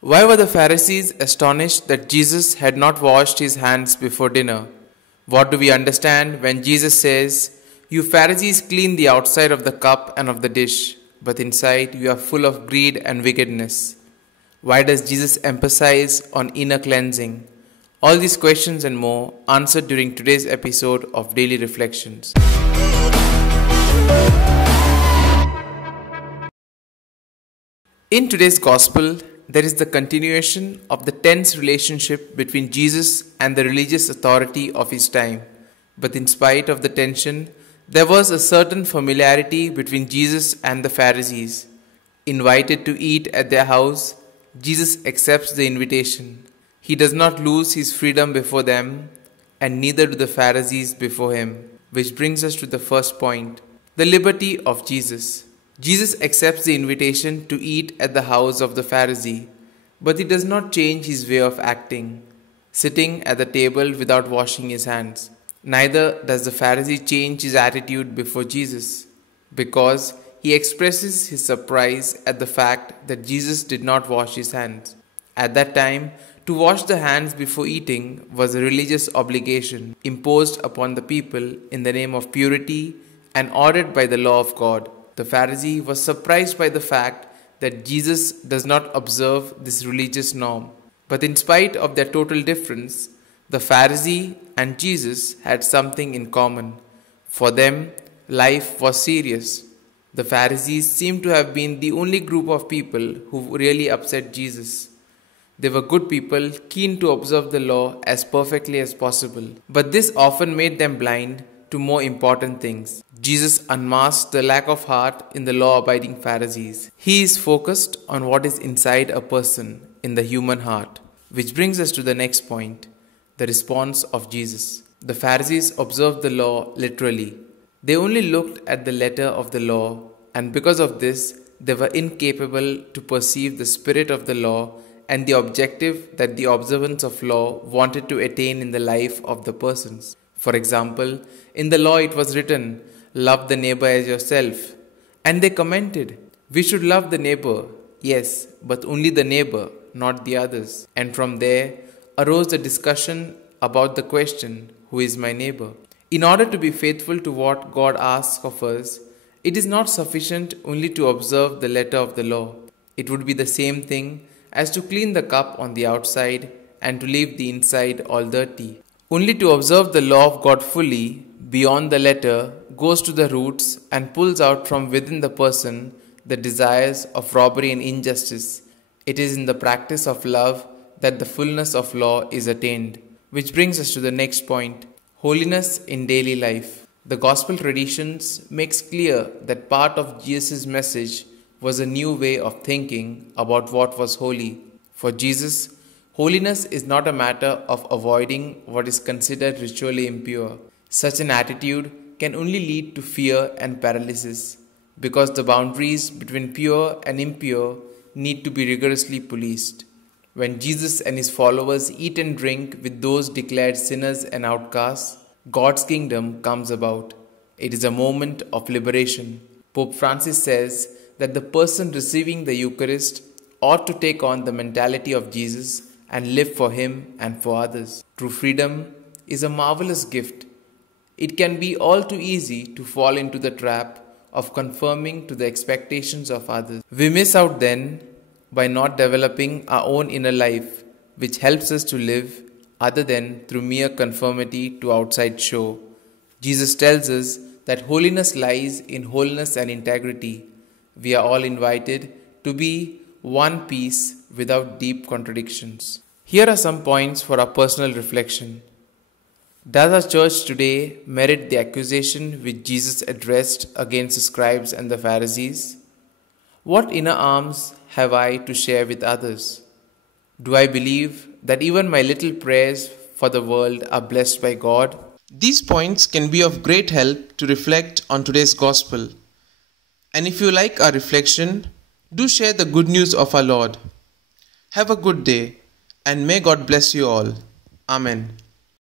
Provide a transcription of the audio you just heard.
Why were the Pharisees astonished that Jesus had not washed his hands before dinner? What do we understand when Jesus says, "You Pharisees clean the outside of the cup and of the dish, but inside you are full of greed and wickedness"? Why does Jesus emphasize on inner cleansing? All these questions and more answered during today's episode of Daily Reflections. In today's Gospel, there is the continuation of the tense relationship between Jesus and the religious authority of his time. But in spite of the tension, there was a certain familiarity between Jesus and the Pharisees. Invited to eat at their house, Jesus accepts the invitation. He does not lose his freedom before them, and neither do the Pharisees before him. Which brings us to the first point, the liberty of Jesus. Jesus accepts the invitation to eat at the house of the Pharisee, but he does not change his way of acting, sitting at the table without washing his hands. Neither does the Pharisee change his attitude before Jesus, because he expresses his surprise at the fact that Jesus did not wash his hands. At that time, to wash the hands before eating was a religious obligation imposed upon the people in the name of purity and ordered by the law of God. The Pharisee was surprised by the fact that Jesus does not observe this religious norm. But in spite of their total difference, the Pharisee and Jesus had something in common. For them, life was serious. The Pharisees seem to have been the only group of people who really upset Jesus. They were good people, keen to observe the law as perfectly as possible. But this often made them blind to more important things. Jesus unmasks the lack of heart in the law-abiding Pharisees. He is focused on what is inside a person, in the human heart. Which brings us to the next point, the response of Jesus. The Pharisees observed the law literally. They only looked at the letter of the law, and because of this, they were incapable to perceive the spirit of the law and the objective that the observance of law wanted to attain in the life of the persons. For example, in the law it was written, "Love the neighbor as yourself." And they commented, "We should love the neighbor, yes, but only the neighbor, not the others." And from there arose the discussion about the question, "Who is my neighbor?" In order to be faithful to what God asks of us, it is not sufficient only to observe the letter of the law. It would be the same thing as to clean the cup on the outside and to leave the inside all dirty. Only to observe the law of God fully, beyond the letter, goes to the roots and pulls out from within the person the desires of robbery and injustice. It is in the practice of love that the fullness of law is attained. Which brings us to the next point, holiness in daily life. The gospel traditions makes clear that part of Jesus' message was a new way of thinking about what was holy. For Jesus, holiness is not a matter of avoiding what is considered ritually impure. Such an attitude can only lead to fear and paralysis, because the boundaries between pure and impure need to be rigorously policed. When Jesus and his followers eat and drink with those declared sinners and outcasts, God's kingdom comes about. It is a moment of liberation. Pope Francis says that the person receiving the Eucharist ought to take on the mentality of Jesus and live for him and for others. True freedom is a marvelous gift. It can be all too easy to fall into the trap of conforming to the expectations of others. We miss out then by not developing our own inner life, which helps us to live other than through mere conformity to outside show. Jesus tells us that holiness lies in wholeness and integrity. We are all invited to be one piece without deep contradictions. Here are some points for our personal reflection. Does our church today merit the accusation which Jesus addressed against the scribes and the Pharisees? What inner arms have I to share with others? Do I believe that even my little prayers for the world are blessed by God? These points can be of great help to reflect on today's gospel. And if you like our reflection, do share the good news of our Lord. Have a good day, and may God bless you all. Amen.